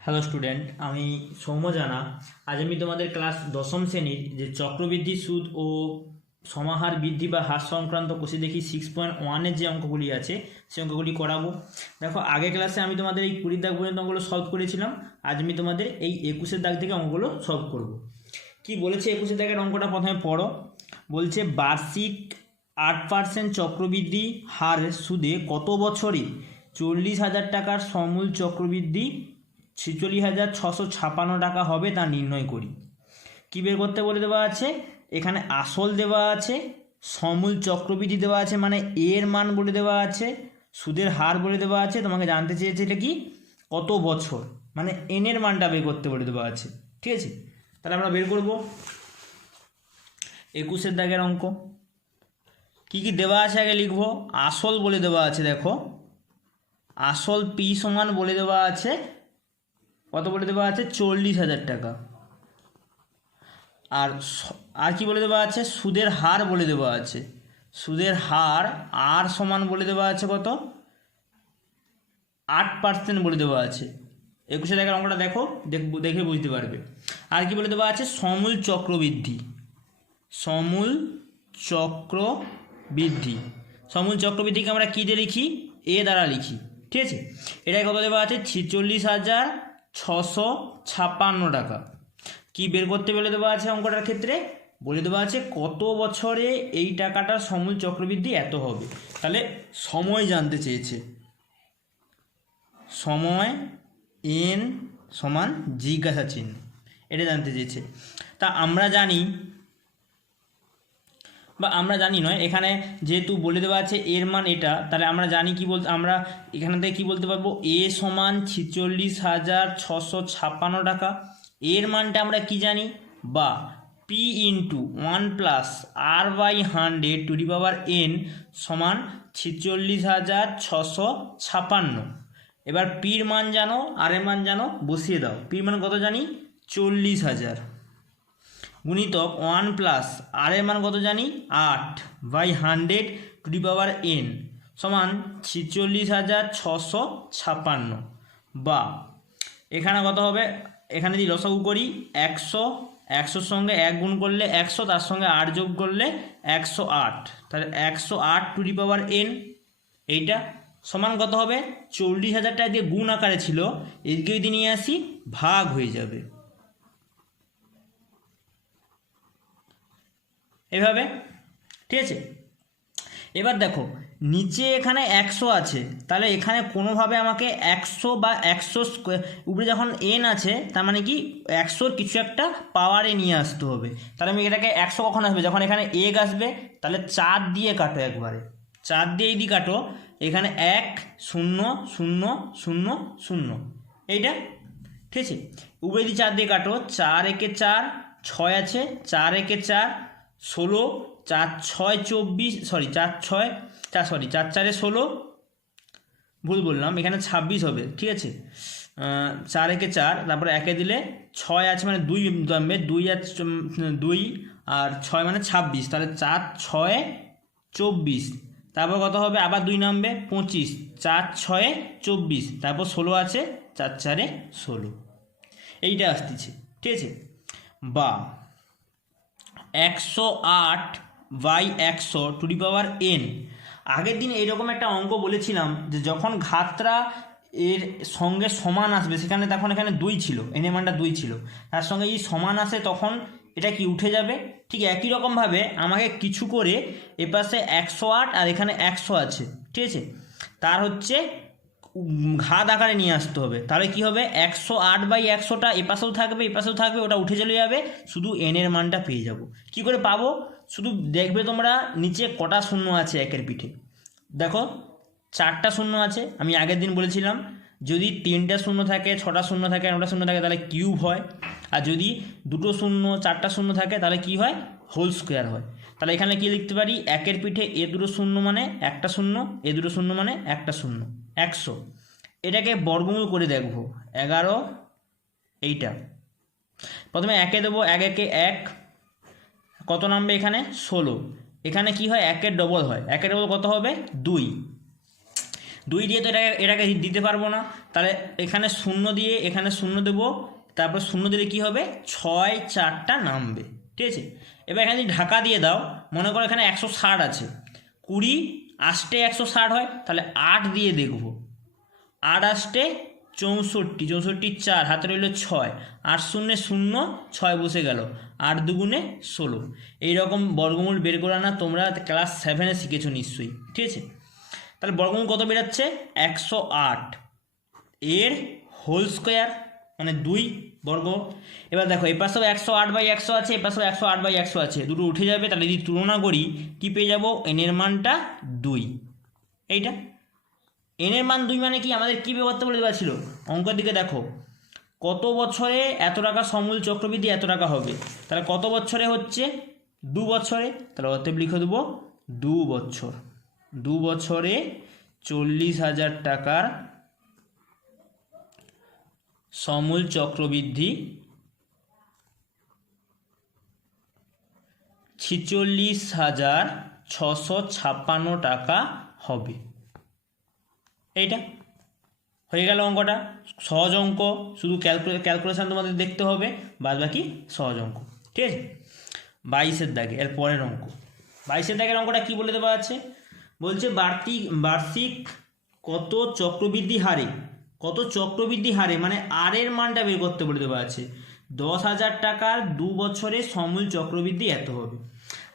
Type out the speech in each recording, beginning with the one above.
Hello student, আমি সৌম্য জানা। আজ আমি তোমাদের ক্লাস দশম শ্রেণীর যে চক্রবৃদ্ধি সুদ ও সমাহার বৃদ্ধি বা হ্রাস সংক্রান্ত কোষে দেখি 6.1-এর যে অঙ্কগুলি আছে সেই অঙ্কগুলি করাবো। দেখো, আগের ক্লাসে আমি তোমাদের এই 20 দাগ পর্যন্ত অঙ্কগুলো সলভ করেছিলাম। আজ আমি তোমাদের এই 21 দাগ থেকে অঙ্কগুলো সলভ করব। কি বলেছে 21 দাগের অঙ্কটা প্রথমে পড়ো। বলছে বার্ষিক 8% চক্রবৃদ্ধি হার সুদে কত বছরে 40,000 টাকার সমূল চক্রবৃদ্ধি 46,656 টাকা হবে তা নির্ণয় করি। কী বের করতে বলে দেওয়া আছে, এখানে আসল দেওয়া আছে, সমূল চক্রবৃদ্ধি দেওয়া আছে মানে এর মান বলে দেওয়া আছে, সুদের হার বলে দেওয়া আছে। তোমাকে জানতে চেয়েছে এটা কি কত বছর, মানে এনের মানটা বের করতে বলে দেওয়া আছে। ঠিক আছে, তাহলে আমরা বের করব 21 দাগের অঙ্ক। কি কি দেওয়া আছে আগে লিখবো। আসল বলে দেওয়া আছে, দেখো আসল পি সমান বলে দেওয়া আছে কত বলে দেওয়া আছে 40,000 টাকা। আর আর কি বলে দেওয়া আছে, সুদের হার বলে দেওয়া আছে, সুদের হার আর সমান বলে দেওয়া আছে কত 8% বলে দেওয়া আছে। 21 টাকার অঙ্কটা দেখো, দেখে বুঝতে পারবে। আর কি বলে দেওয়া আছে, সমূল চক্রবৃদ্ধি, সমূল চক্রবৃদ্ধি, সমূল চক্রবৃদ্ধিকে আমরা কী দিয়ে লিখি, এ দ্বারা লিখি। ঠিক আছে, এটাই কত দেওয়া আছে 46,656 টাকা। কি বের করতে বলে দেওয়া আছে অঙ্কটার ক্ষেত্রে, বলে দেওয়া আছে কত বছরে এই টাকাটার সমূল চক্রবৃদ্ধি এত হবে। তাহলে সময় জানতে চেয়েছে, সময় এন সমান জিজ্ঞাসা চিহ্ন, এটা জানতে চেয়েছে। তা আমরা জানি বা আমরা জানি নয়, এখানে যেহেতু বলে দেওয়া আছে এর মান এটা, তাহলে আমরা জানি কি বলতে, আমরা এখান থেকে কী বলতে পারবো, এ সমান 46,656 টাকা। এর মানটা আমরা কি জানি, বা পি ইন্টু 1+r/100 সমান 46,656। এবার পির মান জানো, আর এর মান জানো, বসিয়ে দাও। পির মান কত জানি 40,000 গুণিতক 1+r এর মান কত জানি 8/100 সমান 46,656। বা এখানে কত হবে, এখানে যদি লসাগু করি 100, 100-র সঙ্গে 1 গুণ করলে 100, তার সঙ্গে 8 যোগ করলে 108, তাহলে 108/n এইটা সমান কত হবে 40,000 টাকা দিয়ে গুণ আকারে ছিল, এদিকে যদি নিয়ে আসি ভাগ হয়ে যাবে এভাবে। ঠিক আছে, এবার দেখো নিচে এখানে 100 আছে, তাহলে এখানে কোনোভাবে আমাকে 100 বা 100 উপরে যখন এন আছে তার মানে কি 100-র কিছু একটা পাওয়ারে নিয়ে আসতে হবে। তাহলে আমি এটাকে 100 কখন আসবে, যখন এখানে এগ আসবে, তাহলে 4 দিয়ে কাটো, একবারে 4 দিয়ে এই দিয়ে কাটো, এখানে 1 0 0 0 0 এইটা। ঠিক আছে, উপরে দিয়ে 4 দিয়ে কাটো, 4 একে 4, 6 আছে, 4 একে 4 16, 4 6 24, সরি 4 4 16, ভুল বললাম, এখানে 26 হবে। ঠিক আছে, 4 একে 4, তারপরে একে দিলে 6 আছে মানে 2 নামবে, 2 আর 2 আর 6 মানে 26, তাহলে 4 6 24, তারপর কত হবে আবার 2 নামবে 25, 4 6 24, তারপর 16 আছে, 4 4 16, এইটা আসতেছে। ঠিক আছে, বা 108/100 আগের দিন এইরকম একটা অঙ্ক বলেছিলাম যে যখন ঘাতরা এর সঙ্গে সমান আসবে, সেখানে তখন এখানে 2 ছিল, এনের মানটা 2 ছিল, তার সঙ্গে এই সমান আসে তখন এটা কি উঠে যাবে। ঠিক একই রকমভাবে আমাকে কিছু করে এপাশে 108 আর এখানে 100 আছে, ঠিক আছে, তার হচ্ছে ঘাত আকারে নিয়ে আসতে হবে। তাহলে কি হবে 108/100টা এপাশেও থাকবে এপাশেও থাকবে, ওটা উঠে চলে যাবে, শুধু এনের মানটা পেয়ে যাব। কি করে পাবো, শুধু দেখবে তোমরা নিচে কটা শূন্য আছে একের পিঠে, দেখো 4টা শূন্য আছে। আমি আগের দিন বলেছিলাম যদি 3টা শূন্য থাকে, 6টা শূন্য থাকে, 9টা শূন্য থাকে তাহলে কিউব হয়, আর যদি 2টো শূন্য 4টা শূন্য থাকে তাহলে কি হয়, হোল স্কোয়ার হয়। তাহলে এখানে কি লিখতে পারি, একের পিঠে এ দুটো শূন্য মানে একটা শূন্য, এ দুটো শূন্য মানে একটা শূন্য, 100। এটাকে বর্গমূল করে দেখবো 11, এইটা প্রথমে একে দেবো, 1 একে 1, কত নামবে এখানে 16, এখানে কি হয় 1-এর ডবল হয়, 1-এর ডবল কত হবে 2, 2 দিয়ে তো এটাকে দিতে পারবো না, তাহলে এখানে 0 দিয়ে এখানে 0 দেবো, তারপর 0 দিলে কী হবে 6 4টা নামবে, ঠিক আছে। এবার এখানে যদি ঢাকা দিয়ে দাও, মনে করো এখানে 160 আছে, 20 8 160 হয়, তাহলে 8 দিয়ে দেখব, 8 8 64, 64 4 হাতে রইল 6, 8 0 0 6 বসে গেল, 8 2 16। এইরকম বর্গমূল বের করে না তোমরা ক্লাস 7-এ শিখেছো নিশ্চয়ই, ঠিক আছে। তাহলে বর্গমূল কত বেরাচ্ছে 108 এর হোল স্কোয়ার মানে 2 বর্গ। এবার দেখো এই পাশেও 108/100 আছে, এই পাশেও 108/100 আছে, দুটো উঠে যাবে, তাহলে যদি তুলনা করি কি পেয়ে যাব, এনের মানটা 2। এইটা এনের মান 2 মানে কি আমাদের কী বের করতে বলে দেওয়া ছিল, অঙ্কের দিকে দেখো, কত বছরে এত টাকা সমূল চক্রবৃদ্ধি এত টাকা হবে, তাহলে কত বছরে হচ্ছে 2 বছরে, তাহলে অতএব লিখে দেবো 2 বছর, 2 বছরে 40,000 টাকার সমূল চক্রবৃদ্ধি 46,656 টাকা হবে। এইটা হয়ে গেল অঙ্কটা, সহজ অঙ্ক, শুধু ক্যালকুলেশন তোমাদের দেখতে হবে, বাদ বাকি সহজ অঙ্ক, ঠিক আছে। 22-এর দাগে এর পরের অঙ্ক, 22-এর দাগের অঙ্কটা কি বলে দেওয়া আছে, বলছে বার্ষিক কত চক্রবৃদ্ধি হারে মানে আর এর মানটা বের করতে বলে দেওয়া আছে, 10,000 টাকার 2 বছরে সমূল চক্রবৃদ্ধি এত হবে।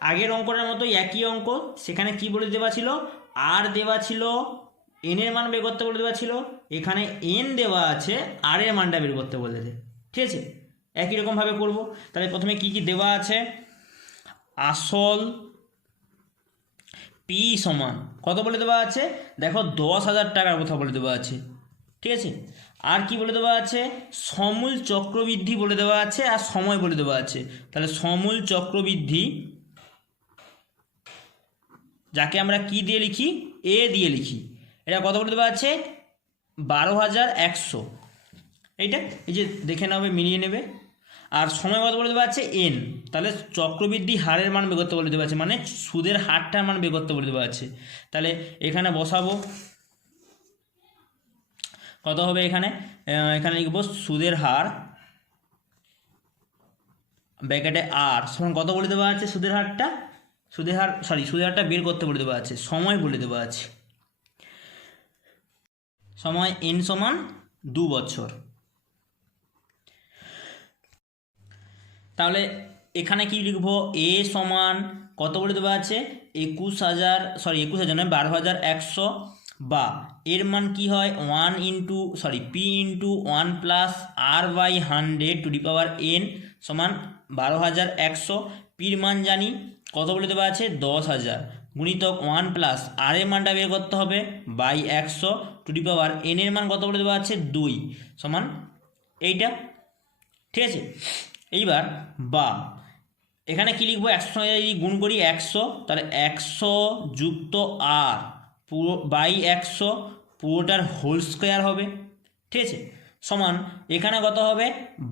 আগের অঙ্কটার মতো একই অঙ্ক, সেখানে কি বলে দেওয়া ছিল, আর দেওয়া ছিল, এন এর মান বের করতে বলে দেওয়া ছিল, এখানে এন দেওয়া আছে, আর এর মানটা বের করতে বলেছে, ঠিক আছে। একই রকমভাবে করব। তাহলে প্রথমে কি কি দেওয়া আছে, আসল পি সমান কত বলে দেওয়া আছে, দেখো 10,000 টাকার কথা বলে দেওয়া আছে, ঠিক আছে। আর কি বলে দেওয়া আছে, সমূল চক্রবৃদ্ধি বলে দেওয়া আছে, আর সময় বলে দেওয়া আছে। তাহলে সমূল চক্রবৃদ্ধি যাকে আমরা কি দিয়ে লিখি, এ দিয়ে লিখি, এটা কত বলে দেওয়া আছে 12,100, এইটা এই যে দেখে নেবে মিলিয়ে নেবে। আর সময় কত বলে দেওয়া আছে এন, তাহলে চক্রবৃদ্ধি হারের মান বের করতে বলে দেওয়া আছে, মানে সুদের হারটার মান বের করতে বলে দেওয়া আছে। তাহলে এখানে বসাবো কত হবে, এখানে লিখবো সুদের হার ব্র্যাকেটে আর সমান কত বলে দেওয়া আছে, সুদের হারটা বের করতে বলে দেওয়া আছে, সময় বলে দেওয়া আছে, সময় এন সমান 2 বছর। তাহলে এখানে কি লিখবো, এ সমান কত বলে দেওয়া আছে 12,100 বা এর মান কি হয় পি ইন্টু 1 প্লাস r/100 সমান 12,100। পির মান জানি কত বলে দেওয়া আছে 10,000 গুণিতক 1 প্লাস আর এর মানটা বের করতে হবে by 100 to the power N এর মান কত বলে দেওয়া আছে 2 সমান এইটা, ঠিক আছে। এইবার বা এখানে কি লিখবো, 100 সঙ্গে যদি গুণ করি 100, তাহলে 100 যুক্ত আর পুরো বাই 100 পুরোটার হোল স্কোয়ার হবে, ঠিক আছে, সমান এখানে কত হবে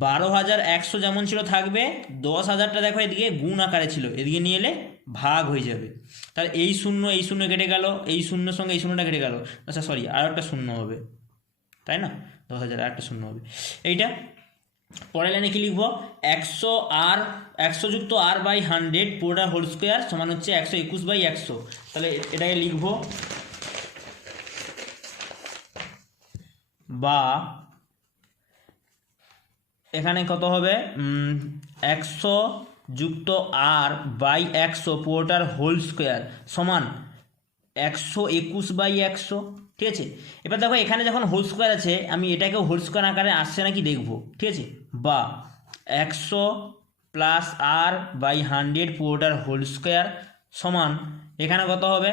12,100 যেমন ছিল থাকবে, 10,000টা দেখো এদিকে গুণ আকারে ছিল, এদিকে নিয়ে এলে ভাগ হয়ে যাবে। তাহলে এই শূন্য কেটে গেল, এই শূন্যর সঙ্গে এই শূন্যটা কেটে গেল, আচ্ছা সরি আর একটা শূন্য হবে, তাই না, 10,000 আর একটা শূন্য হবে। এইটা পরের লাইনে কি লিখবো, 100 যুক্ত আর বাই 100 পুরোটা হোল স্কোয়ার সমান হচ্ছে 121/100। তাহলে এটাকে লিখবো বা এখানে কত হবে 100 যুক্ত আর বাই 100 পুরোটার হোল স্কোয়ার সমান 121/100, ঠিক আছে। এবার দেখো এখানে যখন হোল স্কোয়ার আছে, আমি এটাকেও হোল স্কোয়ার আকারে আসছে নাকি দেখবো, ঠিক আছে। বা 100 প্লাস আর বাই 100 পুরোটার হোল স্কোয়ার সমান এখানে কত হবে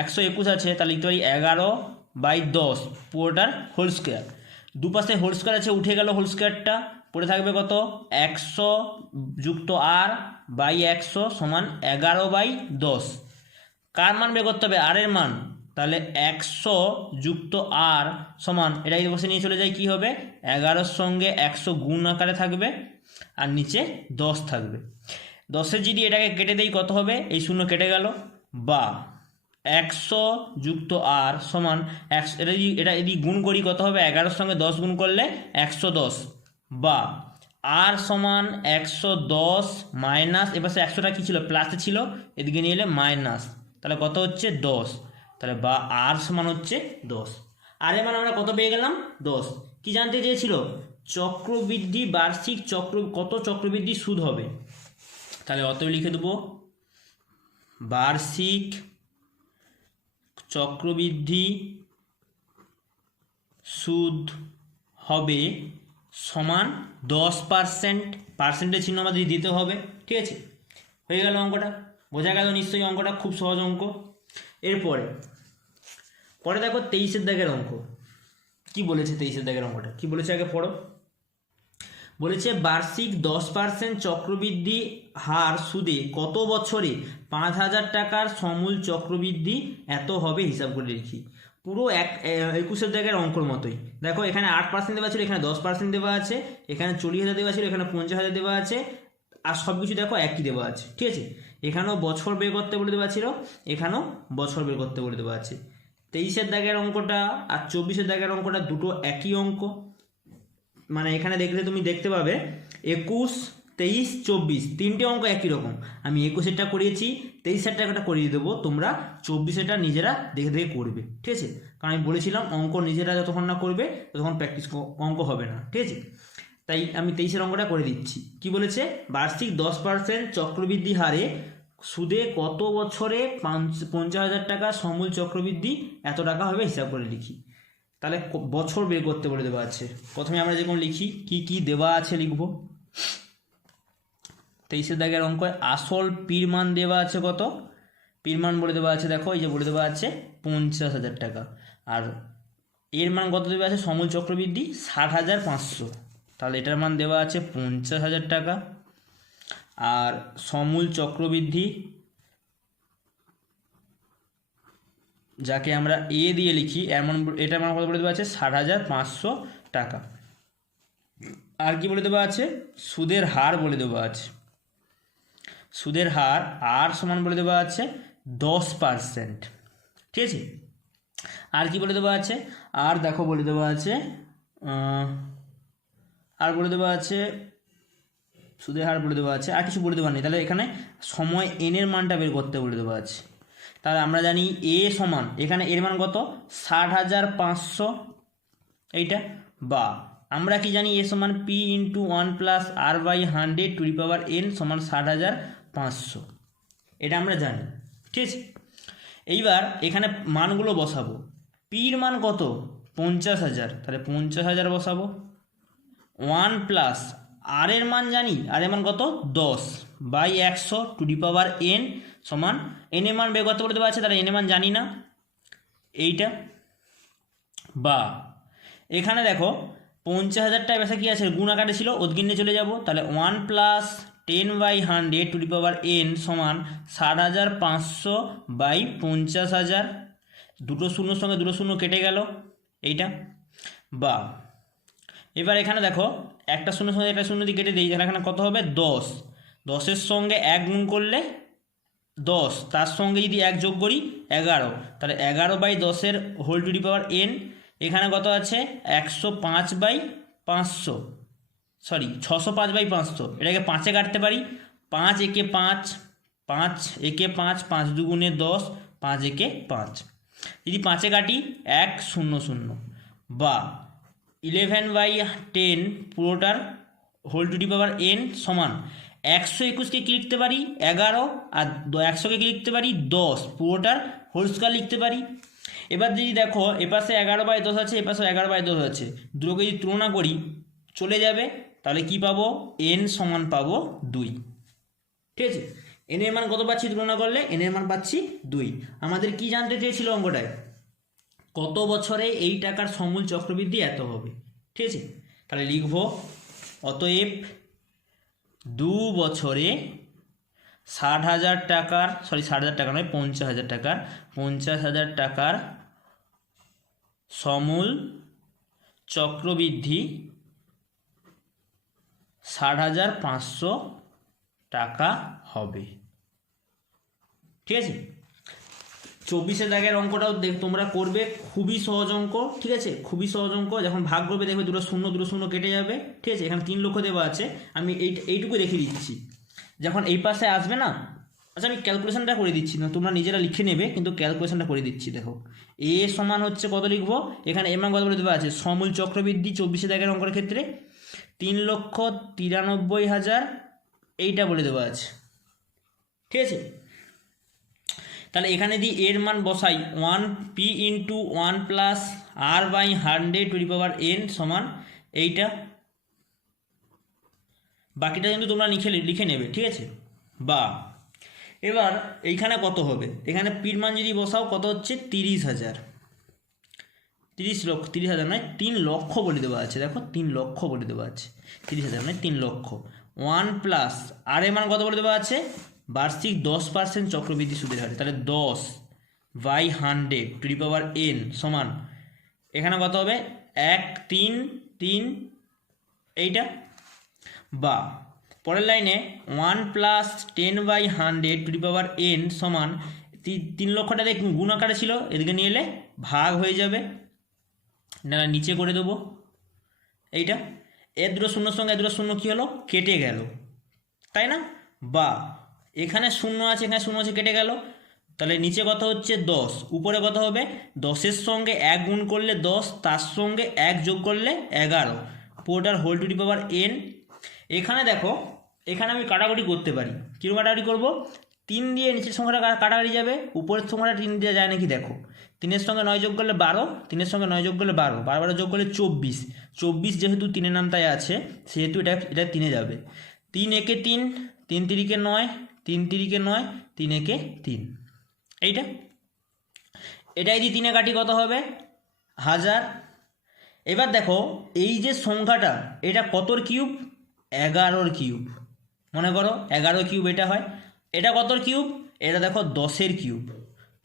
121 আছে, তাহলে লিখতে পারি 11/10 পুরোটার হোল স্কোয়ার। দুপাশে হোল স্কোয়ার আছে, উঠে গেল হোল স্কোয়ারটা, পড়ে থাকবে কত 100 যুক্ত আর বাই 100 সমান 11/10। কার মান বের করতে হবে, আর এর মান, তাহলে 100 যুক্ত আর সমান এটা যদি বসে নিয়ে চলে যায় কি হবে 11-র সঙ্গে 100 গুণ আকারে থাকবে আর নিচে 10 থাকবে। 10-এর যদি এটাকে কেটে দেই কত হবে, এই শূন্য কেটে গেল, বা 100 যুক্ত আর সমান 100, এটা যদি গুণ করি কত হবে, 11-র সঙ্গে 10 গুণ করলে 110, বা আর সমান 110 মাইনাস, এপাশে 100টা কী ছিল, প্লাসে ছিল, এদিকে নিয়ে এলে মাইনাস, তাহলে কত হচ্ছে 10, তাহলে বা আর সমান হচ্ছে 10। আর এর মান আমরা কত পেয়ে গেলাম, 10। কি জানতে চেয়েছিল, চক্রবৃদ্ধি বার্ষিক কত চক্রবৃদ্ধি সুদ হবে, তাহলে অতএব লিখে দেবো বার্ষিক চক্রবৃদ্ধি সুদ হবে সমান 10%, পার্সেন্টেজ চিহ্ন আমাদের দিতে হবে। ঠিক আছে, হয়ে গেল অঙ্কটা, বোঝা গেল নিশ্চয়ই, অঙ্কটা খুব সহজ অঙ্ক। এরপরে দেখো 23-এর দাগের অঙ্ক কি বলেছে। 23-এর দাগের অঙ্কটা কি বলেছে আগে পড়ো। বলেছে বার্ষিক 10% চক্রবৃদ্ধি হার সুদে কত বছরে 5,000 টাকার সমূল চক্রবৃদ্ধি এত হবে, হিসাব করে লিখি। পুরো 21-এর দাগের অঙ্কর মতোই। দেখো এখানে 8% দেওয়া ছিল, এখানে 10% দেওয়া আছে, এখানে 40,000 দেওয়া ছিল, এখানে 50,000 দেওয়া আছে, আর সব কিছু দেখো একই দেওয়া আছে। ঠিক আছে, এখানেও বছর বের করতে বলে দেওয়া ছিল, এখানেও বছর বের করতে বলে দেওয়া আছে। 23-এর দাগের অঙ্কটা আর 24-এর দাগের অঙ্কটা দুটো একই অঙ্ক। মানে এখানে দেখলে তুমি দেখতে পাবে 21, 23, 24 তিনটে অঙ্ক একই রকম। আমি 21-এরটা করিয়েছি, 23-এরটা করিয়ে দেবো, তোমরা 24-এরটা নিজেরা দেখে দেখে করবে। ঠিক আছে, কারণ আমি বলেছিলাম অঙ্ক নিজেরা যতক্ষণ না করবে ততক্ষণ প্র্যাকটিস অঙ্ক হবে না। ঠিক আছে, তাই আমি 23-এর অঙ্কটা করে দিচ্ছি। কি বলেছে, বার্ষিক 10% চক্রবৃদ্ধি হারে সুদে কত বছরে 50,000 টাকা সমূল চক্রবৃদ্ধি এত টাকা হবে, হিসাব করে লিখি। তাহলে বছর বের করতে বলে দেওয়া আছে। প্রথমে আমরা যেরকম লিখি কি কি দেওয়া আছে লিখব। 23-এর দাগের অঙ্ক, আসল পির মান দেওয়া আছে কত, পির মান বলে দেওয়া আছে, দেখো এই যে বলে দেওয়া আছে 50,000 টাকা, আর এর মান কত দেওয়া আছে, সমূল চক্রবৃদ্ধি 60,500, তাহলে এটার মান দেওয়া আছে 50,000 টাকা। আর সমূল চক্রবৃদ্ধি যাকে আমরা এ দিয়ে লিখি, এমন এটার মান কত বলে দেওয়া আছে 60,500 টাকা। আর কি বলে দেওয়া আছে, সুদের হার বলে দেওয়া আছে, সুদের হার আর সমান বলে দেওয়া আছে 10%। ঠিক আছে, আর কি বলে দেওয়া আছে, আর দেখো বলে দেওয়া আছে আর বলে দেওয়া আছে সুদের হার বলে দেওয়া আছে, আর কিছু বলে দেওয়া নেই। তাহলে এখানে সময় এনের মানটা বের করতে বলে দেওয়া আছে। তাহলে আমরা জানি এ সমান, এখানে এর মান কত 60,500 এইটা, বা আমরা কি জানি এ সমান পি ইন্টু 1+r/100 সমান 60,500, এটা আমরা জানি। ঠিক আছে, এইবার এখানে মানগুলো বসাবো। পির মান কত 50,000, তাহলে 50,000 বসাবো। 1+ আর এর মান জানি, আর এর মান কত 10/100 সমান এন এর মান বের করতে বলে দেওয়া আছে, তাহলে এন এর মান জানি না এইটা, বা এখানে দেখো 50,000টা এবার কি আছে, গুণ আকারে ছিল, উদ্গিন্নে চলে যাব, তাহলে 1+10/100 সমান 60,500/50,000, দুটো শূন্যর সঙ্গে দুটো শূন্য কেটে গেল এইটা, বা এবার এখানে দেখো একটা শূন্যর সঙ্গে একটা শূন্য দিয়ে কেটে দিই, তাহলে এখানে কত হবে 10, 10-এর সঙ্গে 1 গুণ করলে 10, তার সঙ্গে যদি 1 যোগ করি 11, তাহলে 11/10 এখানে কত আছে 105/500, সরি 605/500, এটাকে 5-এ কাটতে পারি, 5 একে 5, 5 একে 5, 5 দুগুণে 10, 5 একে 5, যদি 5-এ কাটি 100, বা 11/10 পুরোটার সমান 121কে কি লিখতে পারি 11, আর 100কে কি লিখতে পারি 10, পুরোটার হোল স্কয়ার লিখতে পারি। এবার যদি দেখো এপাশে 11/10 আছে, এপাশে 11/10 আছে, দুটোকে যদি তুলনা করি চলে যাবে, তাহলে কি পাবো n সমান পাবো 2। ঠিক আছে, n এর মান কত পাচ্ছি তুলনা করলে, n এর মান পাচ্ছি 2। আমাদের কি জানতে চেয়েছিল অঙ্কটায়, কত বছরে এই টাকার সমূল চক্রবৃদ্ধি এত হবে। ঠিক আছে, তাহলে লিখব অতএব 2 বছরে 60,000 টাকার, সরি 60,000 টাকা নয় 50,000 টাকার, 50,000 টাকার সমূল চক্রবৃদ্ধি 60,500 টাকা হবে। ঠিক আছে, 24 দাগের অঙ্কটাও তোমরা করবে, খুবই সহজ অঙ্ক, ঠিক আছে, খুবই সহজ অঙ্ক। যখন ভাগ করবে দেখবে দুটো শূন্য কেটে যাবে, ঠিক আছে। এখানে 3 লক্ষ দেওয়া আছে, আমি এইটুকু দেখিয়ে দিচ্ছি। যখন এই পাশে আসবে না, আচ্ছা আমি ক্যালকুলেশনটা করে দিচ্ছি না, তোমরা নিজেরা লিখে নেবে, কিন্তু ক্যালকুলেশনটা করে দিচ্ছি। দেখো এ সমান হচ্ছে কত লিখবো, এখানে এর মান কত বলে দেওয়া আছে, সমূল চক্রবৃদ্ধি 24 দাগের অঙ্কের ক্ষেত্রে 3,93,000 এইটা বলে দেওয়া আছে, ঠিক আছে। তাহলে এখানে যদি এর মান বসাই 1p into 1 plus r by 100 সমান এইটা, বাকিটা কিন্তু তোমরা লিখে নেবে, ঠিক আছে। বা এবার এইখানে কত হবে, এখানে পির মান যদি বসাও কত হচ্ছে 30,000, 30,000 নয় 3 লক্ষ বলে দেওয়া আছে, দেখো 3 লক্ষ বলে দেওয়া আছে, 30,000 নয় 3 লক্ষ। 1 প্লাস আর এর মান কত বলে দেওয়া আছে, বার্ষিক 10% চক্রবৃদ্ধি সুদের হারে, তাহলে 10 বাই 100 সমান এখানে কত হবে 1 3 3 এইটা। বা পরের লাইনে 1 প্লাস 10 বাই 100 সমান 3 লক্ষটা দেখ গুণ আকারে ছিল, এদিকে নিয়ে এলে ভাগ হয়ে যাবে, না নিচে করে দেবো এইটা। এর দুটো শূন্যর সঙ্গে এর দুটো শূন্য কী হলো, কেটে গেল, তাই না। বা এখানে শূন্য আছে, এখানে শূন্য আছে, কেটে গেল, তাহলে নিচে কত হচ্ছে 10, উপরে কত হবে 10-এর সঙ্গে 1 গুণ করলে 10, তার সঙ্গে 1 যোগ করলে 11, পুরোটার whole to the power n। এখানে দেখো এখানে আমি কাটাকুটি করতে পারি, কীরকম কাটাকুটি করবো, 3 দিয়ে নিচের সংখ্যাটা কাটাকাটি যাবে, উপরের সংখ্যাটা 3 দিয়ে যায় নাকি দেখো, 3-এর সঙ্গে 9 যোগ করলে 12, 3-এর সঙ্গে 9 যোগ করলে 12, 12 যোগ করলে 24, 24 যেহেতু 3-এর নামটায় আছে সেহেতু এটা 3-এ যাবে, 3 একে 3, 3 তিরিকে 9, 3 তিরিকে 9, 3 একে 3, এইটা। এটাই যদি 3-এ কাটি কত হবে 1000। এবার দেখো এই যে সংখ্যাটা এটা কতর কিউব, 11-র কিউব, মনে করো 11 কিউব এটা হয়, এটা কতর কিউব, এটা দেখো 10-এর কিউব,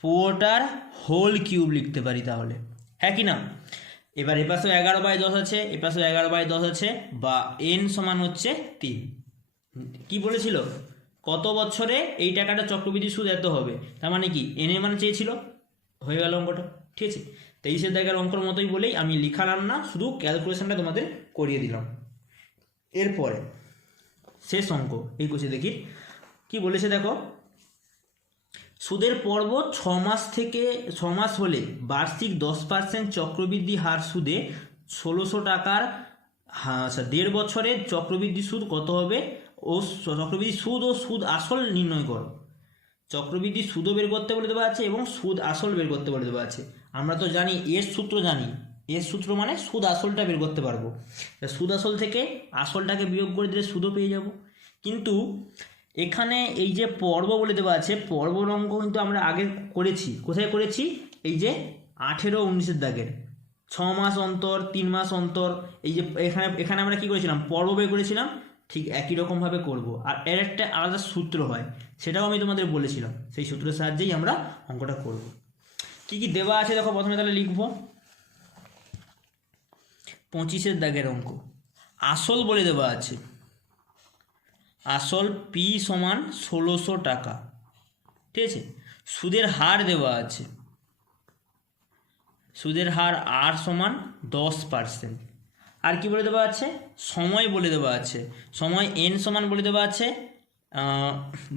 পুরোটার হোল কিউব লিখতে পারি তাহলে, হ্যাঁ কি না। এবার এপাশেও 11/10 আছে, এপাশেও 11/10 আছে, বা n সমান হচ্ছে 3। কি বলেছিল, কত বছরে এই টাকাটা চক্রবৃদ্ধি সুদ এত হবে, তার মানে কি n এর মান চেয়েছিল, হয়ে গেল অঙ্কটা, ঠিক আছে। 23 দাগের অঙ্কর মতোই বলেই আমি লিখালাম না, শুধু ক্যালকুলেশনটা তোমাদের করিয়ে দিলাম। এরপরে শেষ অঙ্ক এই কোষে দেখি কি বলেছে, দেখো সুদের পর্ব 6 মাস হলে বার্ষিক 10% চক্রবৃদ্ধি হার সুদে 1600 টাকার, আচ্ছা 1.5 বছরের চক্রবৃদ্ধি সুদ কত হবে, ও চক্রবৃদ্ধি সুদ ও সুদ আসল নির্ণয় করো। চক্রবৃদ্ধি সুদও বের করতে বলে দেওয়া আছে এবং সুদ আসল বের করতে বলে দেওয়া আছে। আমরা তো জানি এর সূত্র জানি, এর সূত্র মানে সুদ আসলটা বের করতে পারবো, সুদ আসল থেকে আসলটাকে বিয়োগ করে দিলে সুদও পেয়ে যাব। কিন্তু এখানে এই যে পর্ব বলে দেওয়া আছে, পর্বর অঙ্ক কিন্তু আমরা আগে করেছি, কোথায় করেছি, এই যে 18-19 দাগের 6 মাস অন্তর, 3 মাস অন্তর, এই যে এখানে আমরা কি করেছিলাম, পর্ব বের করেছিলাম, ঠিক একই রকমভাবে করব। আর এর একটা আলাদা সূত্র হয়, সেটাও আমি তোমাদের বলেছিলাম, সেই সূত্রের সাহায্যেই আমরা অঙ্কটা করব। কি কি দেওয়া আছে দেখো, প্রথমে তাহলে লিখব 25 দাগের অঙ্ক, আসল বলে দেওয়া আছে, আসল পি সমান 1600 টাকা, ঠিক আছে। সুদের হার দেওয়া আছে, সুদের হার আর সমান 10%। আর কি বলে দেওয়া আছে, সময় বলে দেওয়া আছে, সময় n সমান বলে দেওয়া আছে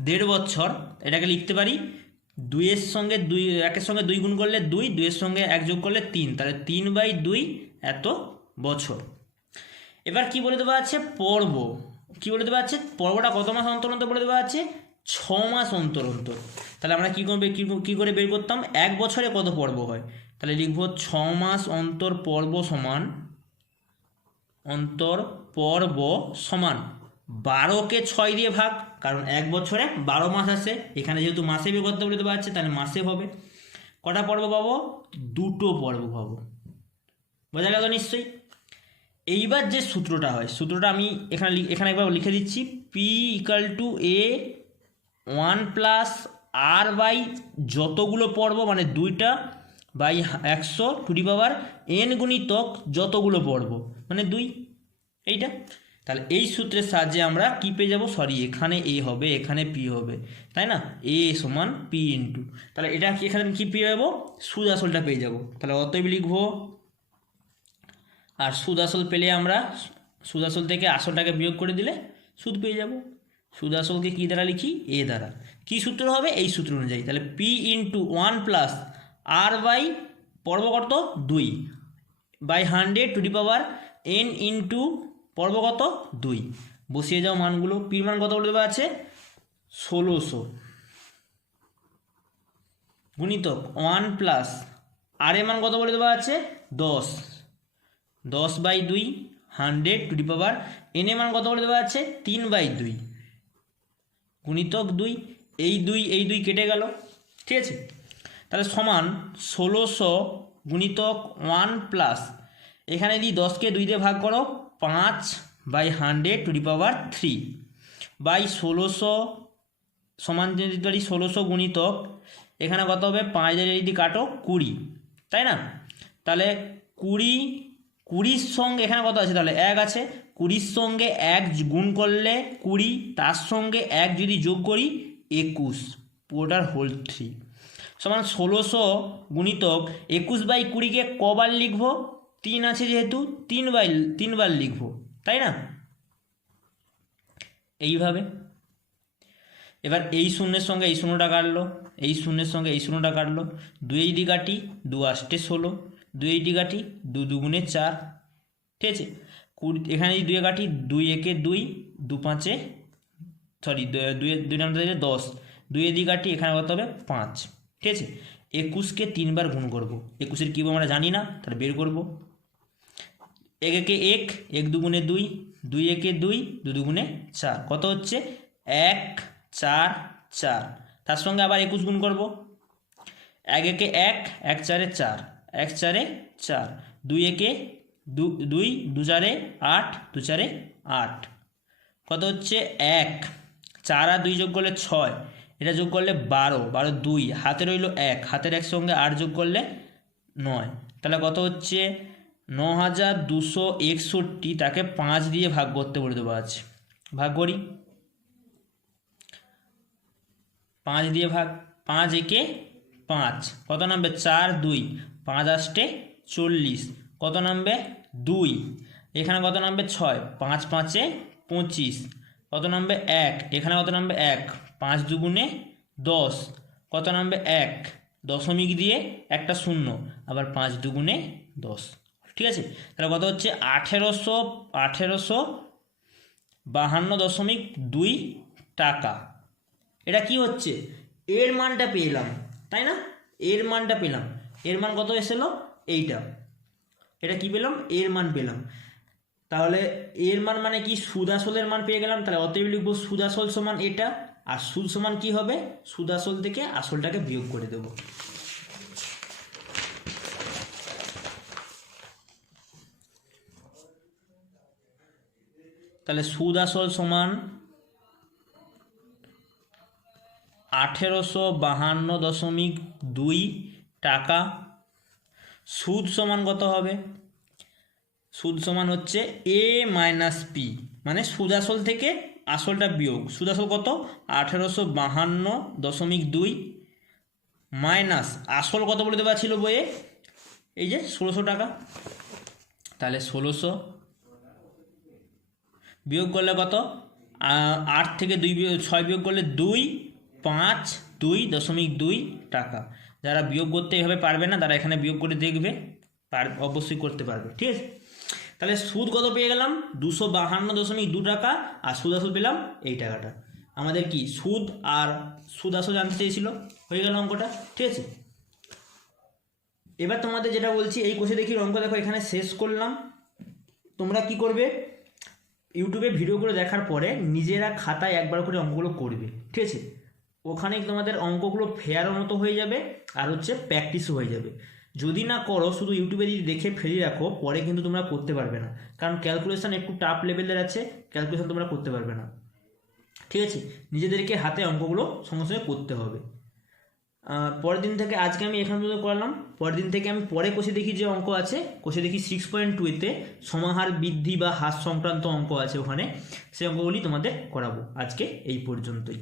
1.5 বছর, এটাকে লিখতে পারি 2-এর সঙ্গে 1-এর সঙ্গে 2 গুণ করলে 2, 2-এর সঙ্গে 1 যোগ করলে 3, তাহলে 3/2 এত বছর। এবার কি বলে দেওয়া আছে, পর্ব কি বলে দেওয়া আছে, পর্বটা কত মাস অন্তর অন্তর বলে দেওয়া আছে, 6 মাস অন্তর অন্তর। তাহলে আমরা কী করে বের করতাম, 1 বছরে কত পর্ব হয়, তাহলে লিখব 6 মাস অন্তর পর্ব সমান, অন্তর পর্ব সমান 12কে 6 দিয়ে ভাগ, কারণ 1 বছরে 12 মাস আসে, এখানে যেহেতু মাসে বের করতে বলে দেওয়া আছে তাহলে মাসে হবে। কটা পর্ব পাবো, 2টো পর্ব পাবো, বোঝা গেল নিশ্চয়ই। এইবার যে সূত্রটা হয়, সূত্রটা আমি এখানে একবার লিখে দিচ্ছি, P equal to A 1 plus R by যতগুলো পর্ব, মানে 2টা by 100 to the power n গুণিতক যতগুলো পর্ব, মানে 2, এইটা। তাহলে এই সূত্রের সাহায্যে আমরা কি পেয়ে যাব, সরি এখানে এ হবে এখানে পি হবে, তাই না, এ সমান পি ইন্টু, তাহলে এটা কি এখানে কি পেয়ে যাবো, সুদ আসলটা পেয়ে যাব। তাহলে অতএব লিখবো, আর সুদ আসল পেলে আমরা সুদ আসল থেকে আসলটাকে বিয়োগ করে দিলে সুদ পেয়ে যাব। সুদ আসলকে কী দ্বারা লিখি, এ দ্বারা। কী সূত্র হবে, এই সূত্র অনুযায়ী। তাহলে P into 1 plus R by পর্ব কত 2 by 100 to the power n into পর্ব কত 2, বসিয়ে যাও মানগুলো। পির মান কত বলে দেওয়া আছে 1600 গুণিতক 1 প্লাস আর এর মান কত বলে দেওয়া আছে 10, 10 by 2 100 to the power n এর মান কত বলে দেওয়া আছে 3 বাই 2 গুণিতক 2, এই 2 কেটে গেল, ঠিক আছে। তাহলে সমান 1600 গুণিতক 1 প্লাস এখানে যদি 10কে 2 দিয়ে ভাগ করো 5 by 100 to the power 3 by 1600 সমান যদি পারি 1600 গুণিতক এখানে কত হবে 5 দিয়ে যদি কাটো 20, তাই না। তাহলে 20 সঙ্গে এখানে কত আছে, তাহলে 1 আছে, 20 সঙ্গে 1 গুণ করলে 20, তার সঙ্গে 1 যদি যোগ করি 21 পুরোটার হোল 3 সমান 1600 গুণিতক 21 বাই 20কে কবার লিখবো, 3 আছে যেহেতু 3 বার লিখবো, তাই না। এইভাবে এবার এই শূন্যের সঙ্গে এই শূন্যটা কাটলো, এই শূন্যের সঙ্গে এই শূন্যটা কাটলো, 2 দিয়ে কাটি 2 আষ্টে 16, 2 দিয়ে কাটি 2 দুগুণে 4, ঠিক আছে। এখানে যদি 2 কাটি 2 একে 2, 2 পাঁচে সরি 2 নাম 10, 2 দিয়ে কাটি এখানে কত হবে 5, ঠিক আছে। 21কে 3 বার গুণ করবো, 21-এর কিউব আমরা জানি না, তাহলে বের করবো। 1 একে 1, 1 দুগুণে 2, 2 একে 2, 2 দুগুণে 4, কত হচ্ছে 1 4 4, তার সঙ্গে আবার 21 গুণ করবো, 1 একে 1, 1 4-এ 4, 1 4-এ 4, 2 একে 2, 2 4-এ 8, 2 4-এ 8, কত হচ্ছে 1, 4 আর 2 যোগ করলে 6, এটা যোগ করলে 12, 12 2, হাতে রইল 1, হাতের 1 সঙ্গে 8 যোগ করলে 9, তাহলে কত হচ্ছে 9261, তাকে 5 দিয়ে ভাগ করতে বলে দেওয়া আছে। ভাগ করি, 5 দিয়ে ভাগ, 5 একে 5, কত নামবে 4 2, 5 আষ্টে 40, কত নামবে 2, এখানে কত নামবে 6, 5 5-এ 25, কত নামবে 1, এখানে কত নামবে 1, 5 দুগুণে 10, কত নামবে 1, দশমিক দিয়ে একটা শূন্য, আবার 5 দুগুণে 10, ঠিক আছে। তাহলে কত হচ্ছে 1852.2 টাকা। এটা কি হচ্ছে, এর মানটা পেলাম, তাই না, এর মানটা পেলাম, এর মান কত এসেছিল এইটা, এটা কি পেলাম, এর মান পেলাম। তাহলে এর মান মানে কি, সুদ আসলের মান পেয়ে গেলাম, তাহলে অতএব লিখবো সুদ আসল সমান এটা, আর সুদ সমান কি হবে, সুদ আসল থেকে আসলটাকে বিয়োগ করে দেব। তাহলে সুদ আসল সমান 1852.2 টাকা। সুদ সমান কত হবে, সুদ সমান হচ্ছে এ মাইনাস পি, মানে সুদ আসল থেকে আসলটা বিয়োগ, সুদ আসল কত 1852.2 মাইনাস আসল কত বলে দেওয়া ছিল বইয়ে, এই যে 1600 টাকা। তাহলে 1600 বিয়োগ করলে কত, 8 থেকে 6 বিয়োগ করলে 2 5 2.2 টাকা। যারা বিয়োগ করতে এভাবে পারবে না, তারা এখানে বিয়োগ করে দেখবে, অবশ্যই করতে পারবে, ঠিক আছে। তাহলে সুদ কত পেয়ে গেলাম 252.2 টাকা, আর সুদ আসল পেলাম এই টাকাটা। আমাদের কি সুদ আর সুদ আসল জানতে চেয়েছিল, হয়ে গেল অঙ্কটা, ঠিক আছে। এবার তোমাদের যেটা বলছি, এই কোষে দেখি অঙ্ক দেখো এখানে শেষ করলাম। তোমরা কি করবে, ইউটিউবে ভিডিওগুলো দেখার পরে নিজেরা খাতায় একবার করে অঙ্কগুলো করবে, ঠিক আছে। ওখানে তোমাদের অঙ্কগুলো ফেয়ার মতো হয়ে যাবে, আর হচ্ছে প্র্যাকটিসও হয়ে যাবে। যদি না করো, শুধু ইউটিউবে যদি দেখে ফেলে রাখো, পরে কিন্তু তোমরা করতে পারবে না, কারণ ক্যালকুলেশন একটু টাফ লেভেলের আছে, ক্যালকুলেশন তোমরা করতে পারবে না, ঠিক আছে। নিজেদেরকে হাতে অঙ্কগুলো সঙ্গে সঙ্গে করতে হবে। পরের দিন থেকে আজকে আমি এখান পর্যন্ত করলাম। পরের দিন থেকে আমি পরে কষে দেখি যে অঙ্ক আছে, কষে দেখি 6.2-তে সমাহার বৃদ্ধি বা হ্রাস সংক্রান্ত অঙ্ক আছে ওখানে, সেই অঙ্কগুলি তোমাদের করাবো। আজকে এই পর্যন্তই।